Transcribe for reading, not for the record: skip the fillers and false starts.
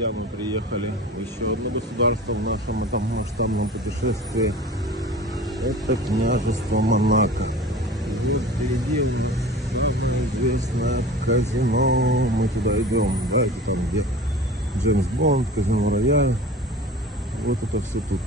друзья, мы приехали в еще одно государство в нашем этом масштабном путешествии. Это княжество Монако. И вот впереди у нас самое известное казино. Мы туда идем, да, это там, где Джеймс Бонд, казино Рояль. Вот это все тут.